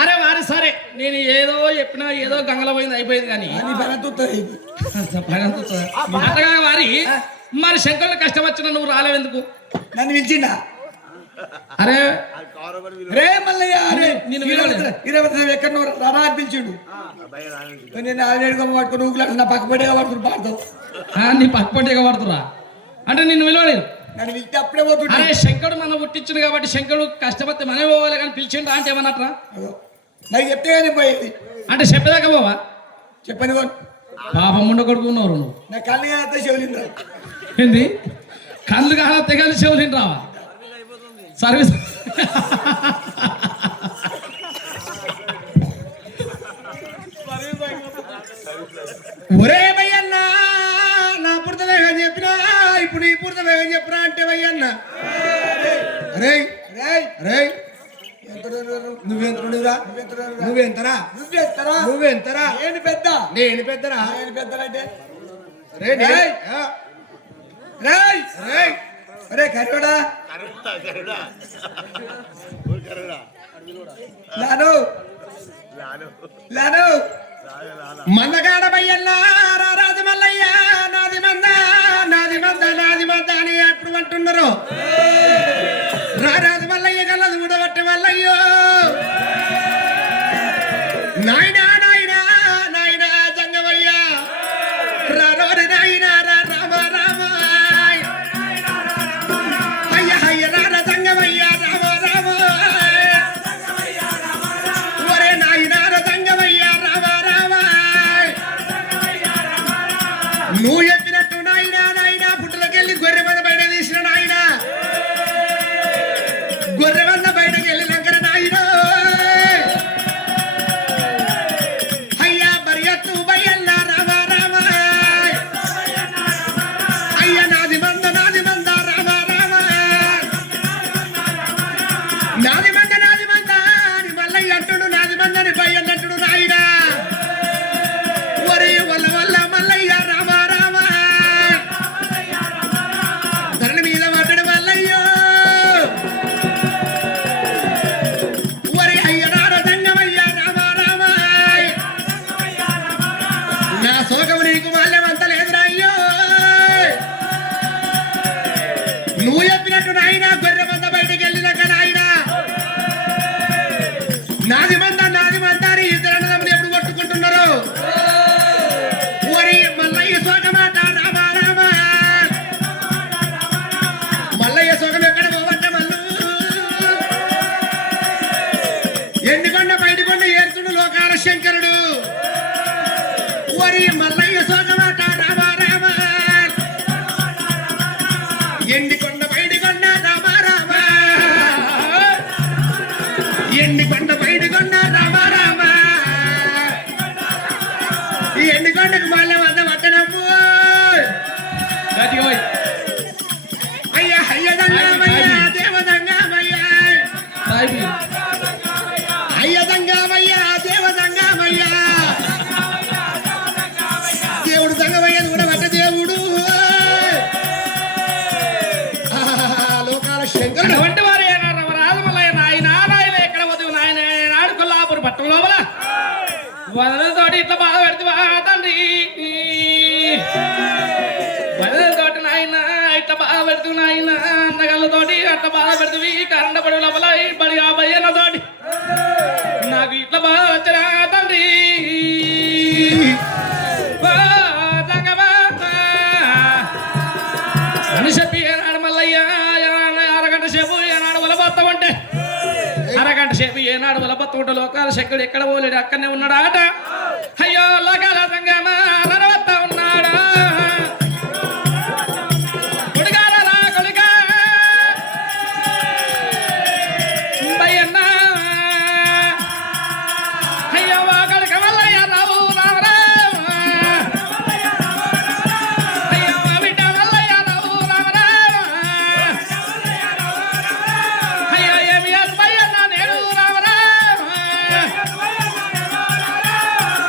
అరే వారి సరే నేను ఏదో చెప్పినా ఏదో గంగలో పోయింది అయిపోయింది కానీ అట్టగా వారి మరి శంకరుడు కష్టం వచ్చిన నువ్వు రాలేవు ఎందుకు నన్ను పిలిచిండా అరే రే మల్లయ్య అరే నేను ఎక్కడ రా పిలిచిండు నేను ఆడేడుకొని పట్టుకుని ఊగులాడు నా పక్క పడేగా పడుతున్నా పాడతావు నీ పక్క పడేగా పడుతురా అంటే నిన్ను విలువలేదు నన్ను పిలిస్తే అప్పుడే పోతుండే అరే శంకరుడు మనం పుట్టించిండు కాబట్టి శంకరుడు కష్టపడితే మనమే పోవాలి కానీ పిలిచిండు అంటే ఏమన్నట్రా నాకు చెప్తే కానీ పోయేది అంటే చెప్పేదాకా పోవా చెప్పని పాపం ఉండ కొడుకున్నావు నువ్వు నా కళ్ళు కాస్తే చెవులిందా ఏంది కళ్ళు కాస్తే కానీ చెవులింది రావా సర్వీస్ ఒరే భయ్యన్న నా పుర్త వేగం చెప్పినా ఇప్పుడు ఈ పుర్త వేగం చెప్పినా అంటే భయ్యన్న రే రే రే నువ్వెంతరా నువ్వెంతరా నువ్వెంతరా నువ్వెంతరా నేను పెద్ద నేను పెద్దరా నేను పెద్దలంటే రే అరే కరివాడా లాను లాను మందగాడ భయ్యన్న రారాజు మల్లయ్య నాది మంద నాది మంద నాది మంద అని ఎప్పుడు అంటున్నారు రారాజు మల్లయ్య కలదు ఉడగొట్టి మల్లయ్యో నాయనా నాయనా నాయనా జంగమయ్య రారోరి నాయనా రామ రామ అయ్య అయ్య రార జంగమయ్య రామ రామ ఒరే నాయనా జంగమయ్య రామ రామ నువ్వు చెప్పినట్టు నాయనా నాయనా పుట్టులకెళ్ళి గొర్రె మంద బయట తీసిన నాయన గొర్రె మంద బయటకు వెళ్ళినాక నాయన అయ్యా బరియత్తు బయ్యల్ల రామ రామ అయ్య నాది మంద రామ రామ నాది మంద అని మల్లయ్య అంటుడు నాది మందని బయ్యన్నట్టుడు నాయన ఒరే వల్ల వల్ల మల్లయ్య రామ రామ ధరణి మీద పడ్డడు మల్లయ్యో ఒరే అయ్య రార దంగమయ్య రామ రామ నా శోకము నీకు మాల్యమంత లేదురా అయ్యో నువ్వు చెప్పినట్టు నాయన గొర్రె మంద బయటికి వెళ్ళినాక నాయన ఎండి కొండ బయట కొండ రామ రామ ఈ ఎండి కొండకు మళ్ళీ వద్ద వద్దనమ్ము గట్టిగా పోయి. అయ్యా అయ్య దంగమయ్య దేవ దంగమయ్య సాయిబు. అయ్య దంగమయ్య దేవ దంగమయ్య దేవుడు దంగమయ్య కూడా వద్ద దేవుడు లోకాల శంకరుడు అటువంటి వారు రాజమల్లయ్య నాయన నాయన ఎక్కడ వద్దు నాయన నాడు కొల్లాపురి పట్టం లోపల వదలతోటి ఇట్లా బాధ పెడుతువా తండ్రి వదలతోటి నాయన ఇట్లా బాధ పెడుతు నాయన అన్నగళ్ళతోటి అట్లా బాధ పెడుతుంది కరెంట పడి లోపల బడి అబ్బాయితోటి నాకు ఇట్లా బాధ వచ్చరా తండ్రి అని చెప్పి ఏనాడు మల్లయ్య అరగంట సేపు ఏనాడు వలబత్తామంటే అరగంట సేపు ఏనాడు వలబత్తుంటే లోకాల శక్తుడు ఎక్కడ పోలేడు అక్కడనే ఉన్నాడు ఆట అయ్యో లోకాల సంగమా నరవత్తా ఉన్నాడా కొడుకారా కొడుకా బయ్యన్న అయ్యో వాకడికి మల్లయ్య రావు రామరామ అయ్యో మా బిడ్డ మల్లయ్య రావు రామరామ అయ్యో ఏమి బయ్యన్న నేడు రామరామ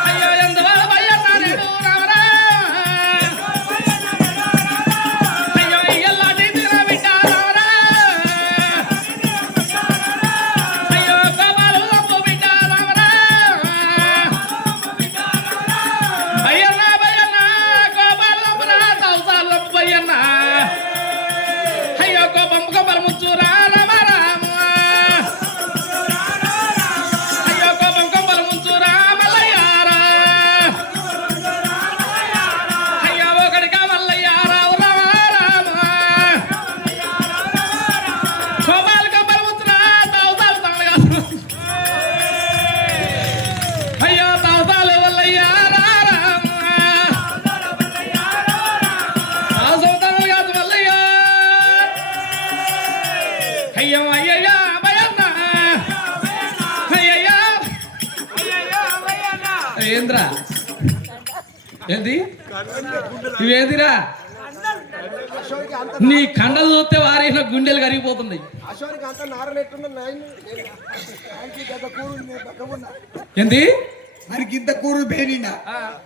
అయ్యో ఎందువల్ల బయ్యన్న నేడు రామరామ అయ్యో ఎల్లాటి తిన బిడ్డ రామరామ అయ్యో గోపాలు లప్పు బిడ్డ రామరామ బయ్యన్న బయ్యన్న గోపాలు లప్పురా తౌసాలు లప్పు బయ్యన్న అయ్యో గోపం గోపాలు ముచ్చురా రామరామ అయ్యో గోపం గోపాలు ముచ్చురా మల్లయ్యారా అయ్యో ఒకడిగా మల్లయ్యారావు రామరామ గోపాలు గోపాలు ముచ్చురా తౌసాలు తమలుగా అయ్యో తౌసాలు మల్లయ్యారా రామ తౌసాలు కాదు మల్లయ్య అయ్యో అయ్యయ్యా భయన్న అయ్యయ్యా ఏంద్రా ఏంది ఇవేందిరా నీ కండలు చూస్తే వారిన గుండెలు కరిగిపోతున్నాయి అశోక్ అంత నారనెట్టున్నా ఏంది మనకి ఇంత కూరు పేరినా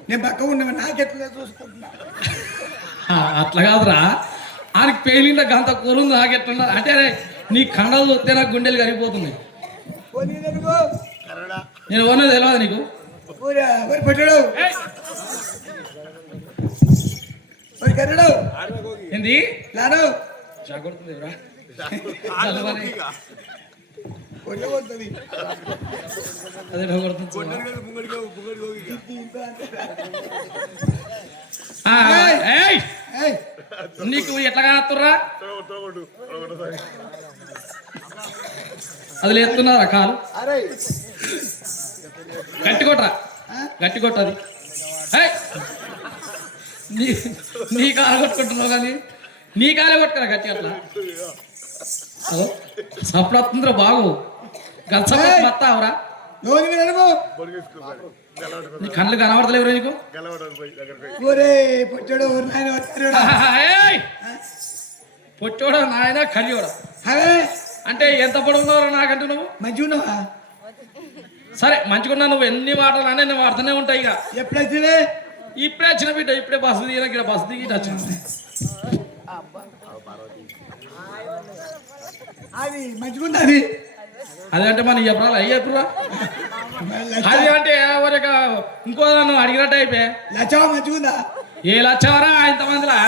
నేను పక్క ఉన్నా నాకెట్లా చూసుకుంటున్నా అట్లా కాదురా ఆయనకి పేలిండ గంత కూరుంది నాకెట్లున్నా అంటే నీ కండలు చూస్తే నాకు గుండెలు కరిగిపోతున్నాయి నేను ఎవరినో తెలియదు నీకు పెట్టాడు కర్రడు ఏంది లాను కొడుతుంది కొట్టబోతుంది అదే కొడుతుంది ఏయ్ నీకు ఎట్లా కానత్తుర్రా అది లేస్తున్నారా కాలు అరే గట్టి కొట్టరా గట్టి కొట్టది ఏయ్ నీ కాలు కొట్టుకుంటున్నావు కానీ నీ కాలే కొట్టుకురా గట్టి అట్లా అదో సప్పుడు వస్తుందిరా బాగు గల్స మత్తావురా నీ కళ్ళు కనబడతలేవురా నీకు పొచ్చాడు ఏయ్! పొట్టోడా నాయన కలియోడా అంటే ఎంత పొడుగున్నావు నాకంటే నువ్వు మంచిగా ఉన్నావా సరే మంచిగున్నా నువ్వు ఎన్ని మాటలు అనే నువ్వు వాడుతూనే ఉంటాయి ఇక ఎప్పుడు వచ్చిందే ఇప్పుడే వచ్చిన బిడ్డ ఇప్పుడే బస్సు దిగిన ఇక్కడ బస్సు దిగి ఇటు వచ్చిన అది మంచిగా ఉంది అది అది అంటే మనం చెప్పరాలి అయ్యి ఎప్పుడురా అది అంటే ఎవరిక ఇంకో నువ్వు అడిగినట్టు అయిపోయా లచ్చవా మంచిగా ఉందా ఏ లచ్చవరా ఇంతమందిలా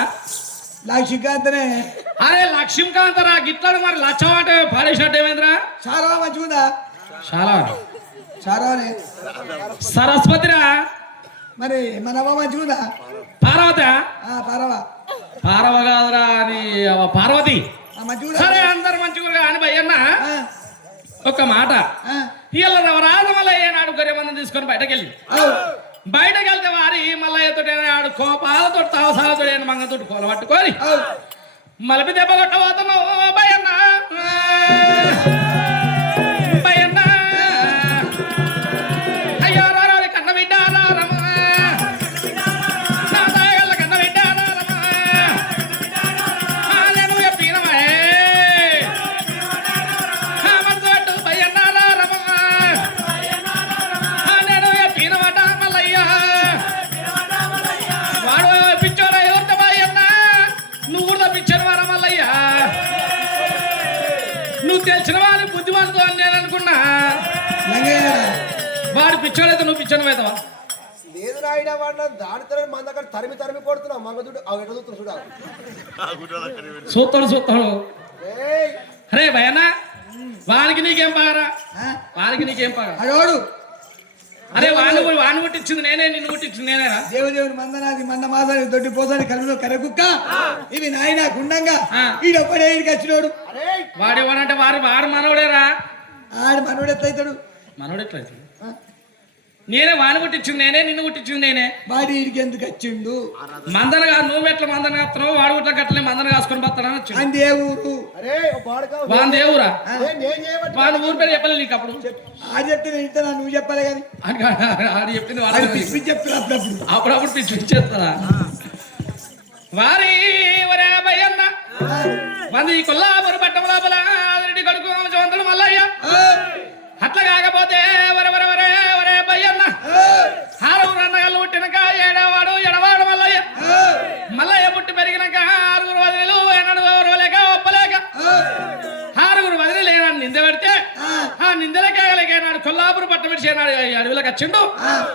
లక్ష్మీకాంతనే అరే లక్ష్మీకాంతరా గిట్లాడు మరి లచ్చవ అంటే పాడేసినట్టు ఏమైందిరా సారవా మంచిగా ఉందా చాలా సారవానే సరస్వతిరా మరి మనవా మంచిగా ఉందా పార్వత పారవా పార్వ కాదురా అని పార్వతి మంచిగా సరే అందరు మంచిగా అని భయ్యన్న ఒక మాట ఇవాళ రాజమల్లయ్య నాడు గొర్రె మందం తీసుకొని బయటకెళ్ళి బయటకెళ్తే వారి మల్లయ్యతో ఆడు కోపాలతో తావసాలతో మంగతో కోల పట్టుకొని మలపి దెబ్బ కొట్టబోతున్నావు భయన్న భయన్న వాడు పిచ్చోడైతే నువ్వు పిచ్చోడు అవుతావా? లేదు నాయన వాడిన దానితో మన దగ్గర తరిమి తరిమి కొడుతున్నావు మంగదుడు అవి ఎట్లా చూస్తున్నావు చూస్తాడు ఏయ్ అరే భయనా వానికి నీకేం పారా? వానికి నీకేం పారా? అడోడు అరే వాడిని కొట్టించింది నేనే, నిన్ను కొట్టించింది నేనేరా? దేవుదేవుని మందనాది మంద మాసాది దొడ్డి పోసాని కలుగులో కరకుక్క ఇవి నాయన గుండంగా ఈడొక్కడే ఈడికి వచ్చినోడు. వాడు ఇవ్వనంటే వాడు మనవడేరా. ఆడు మనోడు ఎట్లయితాడు? మనోడు ఎట్లయితే నేనే వాడిని కొట్టించింది నేనే, నిన్ను కొట్టించింది నేనే. వాడి ఈడికి ఎందుకు వచ్చిండు? మందనగా నువ్వు ఎట్లా మందన కాస్తున్నావు, వాడు ఇట్లా గట్లనే మందన కాసుకొని పోతాడని వచ్చింది. అంది ఏ ఊరు? వాని దేవురా వాడి ఊరు పేరు చెప్పలేదు నీకు అప్పుడు. ఆడు చెప్తే నేను ఇంటా, నువ్వు చెప్పాలి కానీ ఆడు చెప్పింది అది పిచ్చి చెప్తున్నా అప్పుడప్పుడు. అప్పుడప్పుడు పిచ్చేస్తారా? వారి ఒరే భయన్న మంది కొల్లాపురి పట్టం లోపల రెడ్డి కొడుకు వంతుడు మల్లయ్య. అట్లా కాకపోతే ఒరే ఒరే ఒరే ఒరే భయన్న ఆరుగురు అన్నగాళ్ళు పుట్టినాక ఏడవాడు ఎడవాడు మల్లయ్య. మల్లయ్య పుట్టి పెరిగినాక ఆరుగురు వదిలేలు ఏనాడు ఎవరోలేక ఒప్పలేక ఆరుగురు వదిలేలు ఏనాడు నింద పెడితే ఆ నిందలకేనాడు కొల్లాపురి పట్టం పెట్టి ఏనాడు అడవిలోకి వచ్చిండు.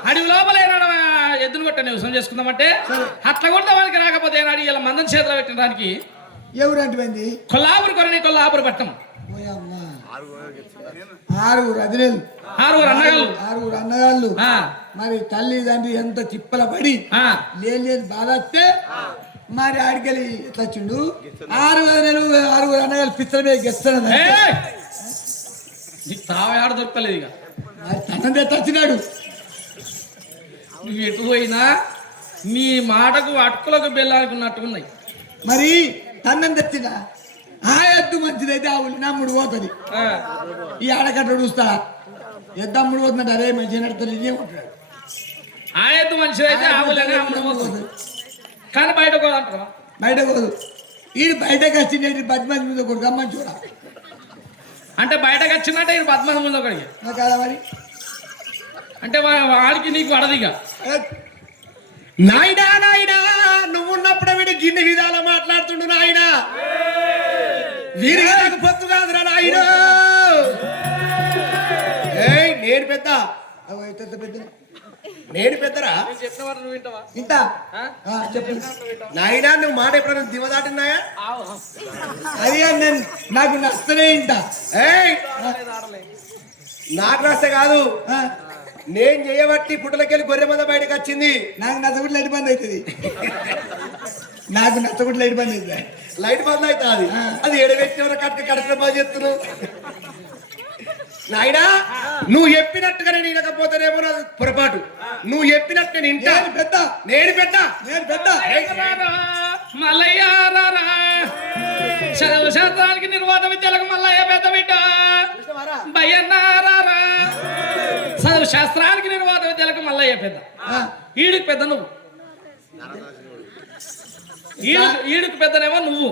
అడవి లోపల ఏనాడు ఎద్దులు కొట్ట నివసం చేసుకుందామంటే అట్లా కూడా వానికి రాకపోతే ఏనాడు ఇలా మందం చేతిలో పెట్టడానికి ఎవరంటే కొల్లాపురి పట్టం ఆరుగురు అదినేలు ఆరుగురు అన్నగాళ్ళు మరి తల్లి తండ్రి ఎంత తిప్పల పడి లేని బాధ వస్తే మరి ఆడికెళ్ళి ఎట్లా వచ్చిండు? ఆరుగురు అన్నగాళ్ళు పిచ్చలమే గెస్తాడు తావాడ దొరకలేదు ఇక మరి తనంది ఎట్లా వచ్చినాడు? నువ్వు ఎటు పోయినా నీ మాటకు అటుకులకు బెల్లానుకున్నట్టున్నాయి. మరి తన్నం తెచ్చినా ఆ ఎద్దు మంచిదైతే ఆ ఉల్లి నమ్ముడు పోతుంది. ఈ ఆడకట్ట చూస్తా ఎద్దు అమ్ముడు పోతుందంటే అరే మంచిగా నడుతుంది ఇదే ఉంటాడు. ఆ ఎద్దు మంచిదైతే ఆ ఉల్లి అమ్ముడు పోతుంది కానీ బయట పోదంటారా? బయట పోదు. ఈ బయటకు వచ్చింది పద్మాది మీద ఒకటి గమ్మని చూడ అంటే బయటకు వచ్చిందంటే ఇది పద్మాది ముందు ఒకడికి కదా మరి. అంటే వాడికి నీకు పడదిగా. నాయనా నాయనా నువ్వున్నప్పుడే వీడు గిన్నె విధాలు మాట్లాడుతుండు నాయనా. వీరికి నాకు పొత్తు కాదురా నాయన. నేను పెద్ద పెద్ద నేను పెద్దరా ఇంత చెప్పు నాయనా. నువ్వు మాట ఎప్పుడైనా దివ దాటినాయా? అది నాకు నష్టమే ఇంత. నాకు నష్ట కాదు, నేను చేయబట్టి పుట్టలకెళ్ళి గొర్రె మంద బయటకు వచ్చింది. నాకు నచ్చగుట్లు లైట్ బంద్ అవుతుంది. నాకు నచ్చగుట్లు లైట్ బంద్ అవుతుంది. లైట్ బంద్ అవుతుంది. అది ఎడబెట్టిన కడకడ బాగా చెప్తున్నావు నాయనా. నువ్వు చెప్పినట్టుగా నేను వినకపోతేనేమో పొరపాటు. నువ్వు చెప్పినట్టు నేను పెద్ద నేను పెద్ద నేను పెద్ద మల్లయ్య చదువు శాస్త్రానికి నిర్వాద విద్యలకు మల్లయ్య పెద్ద బిడ్డ. భయన్నారా చదువు శాస్త్రానికి నిర్వాద విద్యలకు మల్లయ్య పెద్ద. ఈడికి పెద్ద నువ్వు, ఈడుకు పెద్దనేమో నువ్వు.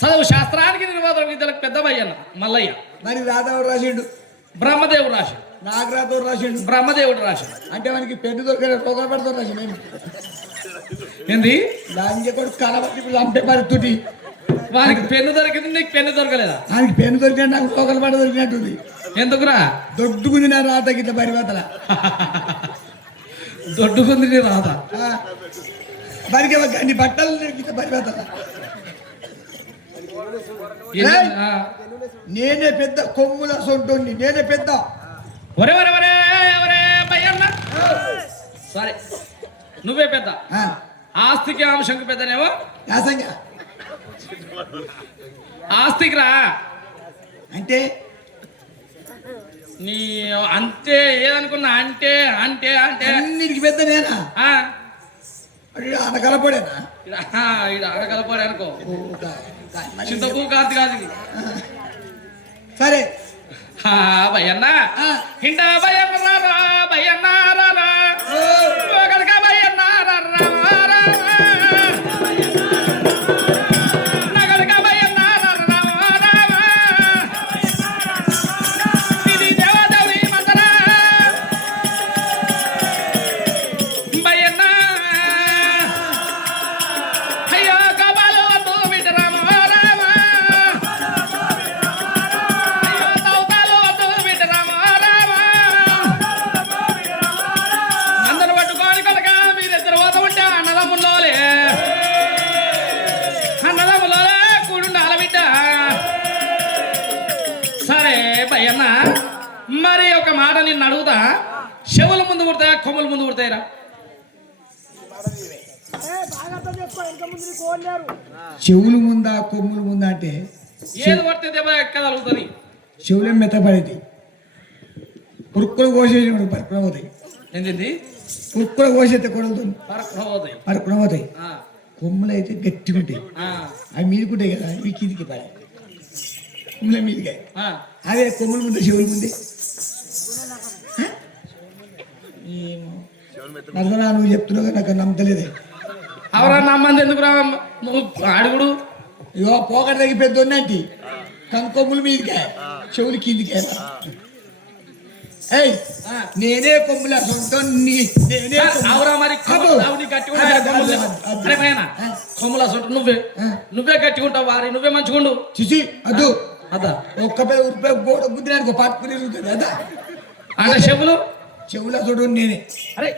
చదువు శాస్త్రానికి నిర్వాద విద్యలకు పెద్ద భయ్యన్న మల్లయ్య. మరి రాధవుడు రాసిండు, బ్రహ్మదేవుడు రాశాడు. నాకు రాధవుడు రాసిండు, బ్రహ్మదేవుడు రాశాడు. అంటే మనకి పెన్ను దొరికే రోగాలు పడుతుంది రాసి నేను ఏంది దానికి కొడుకు కలబట్టి ఇప్పుడు చంపే పరిస్థితి. వానికి పెన్ను దొరికింది, నీకు పెన్ను దొరకలేదా? ఆయనకి పెన్ను దొరికినట్టు నాకు రోగాలు పడ దొరికినట్టుంది. ఎందుకురా? దొడ్డుకుంది నా రాత గిట్ల పరివర్తన దొడ్డుకుంది నీ రాత. మరికి అన్ని బట్టలు గిట్ల పరివర్తన. నేనే పెద్ద కొమ్ముల సొంటోని, నేనే పెద్ద. ఒరే ఒరే ఒరే ఒరే భయ్యన్న సరే నువ్వే పెద్ద. ఆస్తికి అంశంకి పెద్దనేమో యాసంగా ఆస్తికి రా అంటే నీ అంతే ఏదనుకున్నా అంటే అంటే అంటే అన్నిటికి పెద్ద నేనా? అనకలపడేనా? అడగలపోడే అనుకో, చింతపూ కార్తీ కాదు ఇది. సరే భయ్యన్నా ఇంట భయన్నారా భయ్యన్నారా ఒకరిగా భయ్యన్నారా మరి ఒక మాట నిన్ను అడుగుతా, చెవుల ముందు కుడతాయా కొమ్ముల ముందు కుడతాయిరా? చెవులు ముందా కొమ్ములు ముందా అంటే ఏది కొడితే దెబ్బ ఎక్కగలుగుతుంది? చెవులేం మెత్తపడేది, పురుక్కులు కోసేసినప్పుడు పరుకున పోతాయి. ఏంటిది? పురుక్కులు కోసేస్తే కొడలుతుంది పోతాయి. పరుకున పోతాయి. కొమ్ములు అయితే గట్టిగా ఉంటాయి, ఆ, అవి మీదకుంటాయి కదా, ఇవి కిందికి పడాయి. కొమ్ముల మీదకి ఆ. అదే కొమ్ముల ముందే చెవుల ముందే. నడదనా నువ్వు చెప్తున్నావు కదా, నాకు నమ్మతలేదే. అవరా నమ్మంది ఎందుకు రా నువ్వు అడుగుడు? ఇగో పోకట తగ్గి పెద్ద ఉన్నట్టు కంకొమ్ముల మీదకే చెవులు కిందికే. ఏయ్ నేనే కొమ్ముల సొంతం నేనే అవరా మరి కొమ్ముల సొంట నువ్వే గట్టిగుంటావు వారి, నువ్వే మంచిగుండు. చూసి అదు అదా ఒక్క రూపాయి గోడ గుద్దినానికి పాటుకుని తిరుగుతుంది అదా. అంటే చెవులు చెవుల చూడు నేనే. అరే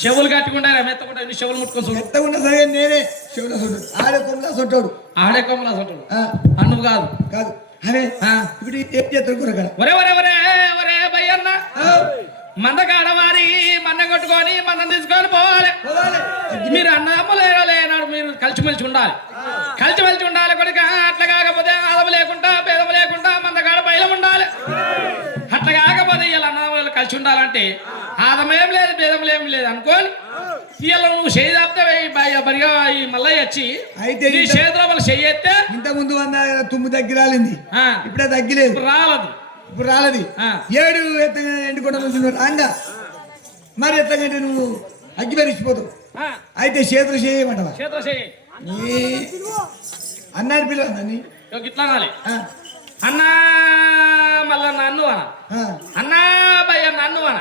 చెవులు గట్టిగుంటా మెత్తకుండా చెవులు ముట్టుకొని చూడు. ఎంత ఉన్నా సరే నేనే చెవుల చూడు. ఆడే కొమ్ముల సొంటాడు, ఆడే కొమ్ముల సొంటాడు అన్నువు కాదు. కాదు అరే ఇప్పుడు ఏం చేస్తారు కూడా కదా. ఒరే ఒరే ఒరే ఒరే భయ్యన్న, మందకాడ వారి మన్న కొట్టుకొని మనం తీసుకొని పోవాలి. మీరు అన్నమ్మలేనాడు మీరు కలిసిమెలిసి ఉండాలి, కలిసిమెలిసి ఉండాలి కొడుక. అట్లా కాకపోతే ఆదము లేకుండా భేదము లేకుండా మందకాడ బయలు ఉండాలి. అట్లా కాకపోతే ఇలా అన్నవాళ్ళు కలిసి ఉండాలంటే ఆదమేం లేదు భేదములేం లేదు అనుకోని ఇలా నువ్వు చేయి తప్పితే బరిగా ఈ మల్లయ్య వచ్చి అయితే నీ చేతిలో వాళ్ళు చెయ్యేస్తే ఇంత ముందు తుమ్ము తగ్గిరాలింది, ఇప్పుడే తగ్గిలేదు. రాలదు, ఇప్పుడు రాలది. ఏడు ఎండుకొండ నుంచి నువ్వు రాంగా మరి ఎత్తగంటే నువ్వు అగ్గి మెరిచిపోతావు. అయితే చేతులు చేయమంటావా? చేతిలో చెయ్యి అన్నాడు పిల్లలు అన్నీ ఇట్లా అనాలి. అన్నా మళ్ళా నన్ను అన్నా భయ్య నన్ను అన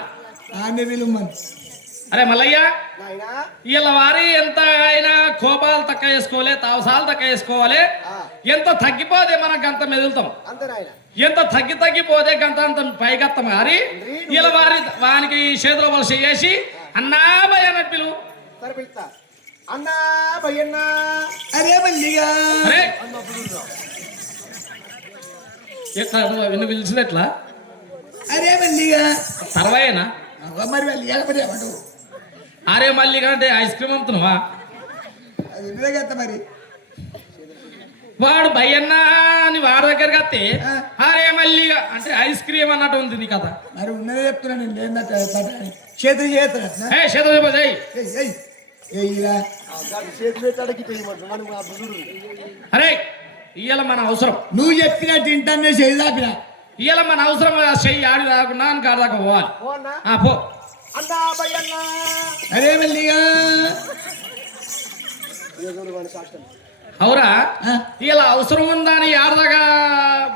ఆమె పిలువమని. అరే మల్లయ్య, వీళ్ళ వారి ఎంత అయినా కోపాలు తక్కువ వేసుకోవాలి, తావసాలు తక్కువ వేసుకోవాలి. ఎంత తగ్గిపోతే మనకు అంత మెదులుతాం, ఎంత తగ్గిపోతే గంత అంత పైకత్తాం. గారి వీళ్ళ వానికి చేతిలో వాళ్ళు చేసి అన్నా భయ్య అన్నట్టు పిలువు. అన్నా భయ్యన్నా అరే మల్లిగా అరే ఎట్లా నువ్వు పిలిచింది ఎట్లా? అరే మల్లిగా తర్వాయేనా మరి వెళ్ళి ఎలపడి ఏమంటావు? అరే మల్లిగా అంటే ఐస్ క్రీమ్ అమ్ముతున్నావా? అది ఉండగత్త మరి. వాడు భయ్యన్నా అని వాడి దగ్గరికి వస్తే అరే మల్లిగా అంటే ఐస్ క్రీమ్ అన్నట్టు ఉంది నీ కథ. మరి ఉన్నదే చెప్తున్నా నేను ఏంటంటే చేతులు చేస్తున్నా. అరే ఇయ్యాల మన అవసరం, నువ్వు చెప్పినట్టు ఇంటర్నే చేయి దాపినా. ఇయ్యాల మన అవసరం చెయ్యి ఆడి రాకుండా అని కాడి దాకా పోవాలి. పో అరే మల్లిగా అవురా ఇలా అవసరం ఉందా అని ఆడదాకా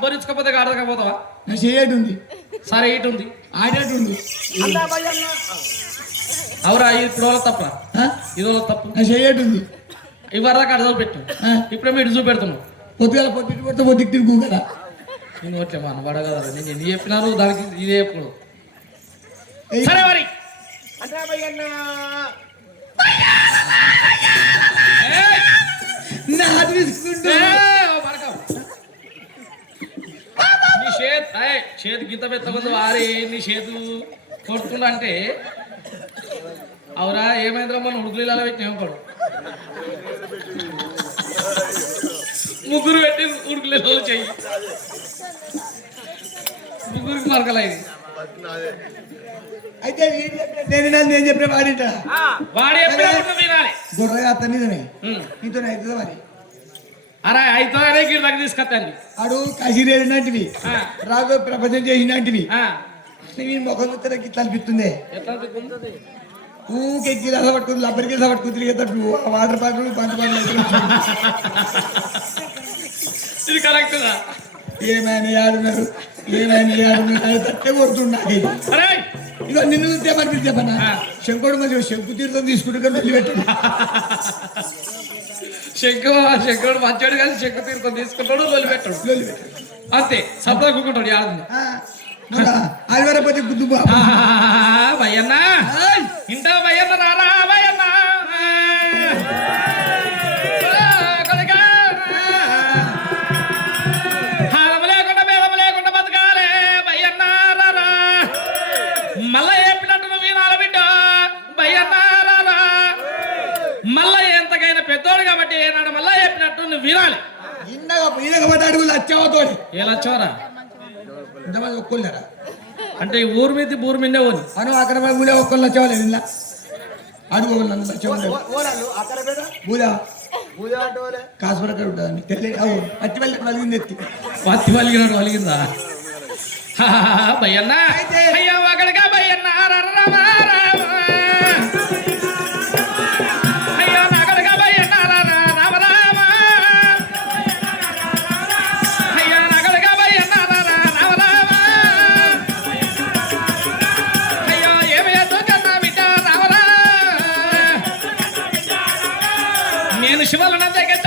భరించకపోతే ఆడదాకా పోతావా? నా చేయటు ఉంది, సరే ఇటు ఉంది ఆడేటు ఉంది. అవురా ఇప్పుడు తప్ప ఇదో తప్పు. నా చేయటు ఉంది, ఇవరదాకా అడగలు పెట్టు. ఇప్పుడే మీరు చూపెడుతున్నావు. పొద్దుగాల పొద్దుటి కొడితే పొద్దుకు తిరుగు కదా. నేను వచ్చే మన పడ కదా, నేను ఎన్ని చెప్పినారు దానికి ఇదే ఎప్పుడు. సరే మరి నీ చేతి గింత పెద్దకుంది వారి నీ చేతు కొడుతుండ అంటే అవురా ఏమైందిరా మన ఉడుకులు ఇలా పెట్టి ఏమపడు ముగ్గురు పెట్టి ఉడుకులు చెయ్యి ముగ్గురికి మరకలేదు. అయితే నేను చెప్పిన వాడింట వాడు ఎప్పుడు వినాలి. గొర్రెగా అతని నీతో అవుతుందా మరి? అరే అవుతుందనే గిరి దగ్గర తీసుకొస్తాను. ఆడు కసిరేనటివి రాఘవ ప్రపంచం చేసినటివి ముఖం చూస్తే ఇట్లా అనిపిస్తుంది. ఊకెక్కి రస పట్టుకుని లబ్బరికి రస పట్టుకుని తిరిగేటట్టు వాటర్ బాటిల్ పంట ఇది కరెక్ట్గా ఏమైనా ఆడున్నారు తట్టే కొడుతున్నాయి. ఇదో నిన్ను చూస్తే చెప్పనా శంకుడు మంచి శంకు తీర్థం తీసుకుంటే వెళ్ళి పెట్టాడు. శంకుడు మంచాడు కానీ శంకు తీర్థం తీసుకుంటాడు వదిలిపెట్టాడు అంతే. సరదా కూకుంటాడు ఆడుతుంది. ఆదివారపతి గుద్దు భయ్యన్నా ఇంటా భయ్యన్న రారా భయ్యన్నా హారం లేకుండా భేదం లేకుండా బతకాలే భయ్యన్నా రారా అడుగులు వచ్చావో తోడి ఎలా వచ్చావరా ఇంతమంది ఒక్కళ్ళారా అంటే ఈ ఊరు మీద ఊరు మిండే ఊరు అను అక్కడ ఊళ్ళో ఒక్కళ్ళు వచ్చేవాళ్ళు ఇలా అడుగు నన్ను వచ్చేవాళ్ళు ఓరాలు అక్కడ పేద ఊళ్ళో పూజ అంటే ఓలే కాసుపర అక్కడ ఉంటుంది తెల్లి అట్టి వెళ్ళి కలిగింది ఎత్తి పత్తి వలిగినాడు వలిగిందా భయ్యన్న అయ్యా ఒకడిగా భయ్యన్న రామ అయ్యా నగడుగా భయ్యన్న రామ రామ అయ్యా నగడుగా భయ్యన్న రామ రామ అయ్యా ఏమి ఎదుకన్నా బిడ్డ రామ రామ నేను శివలన దగ్గర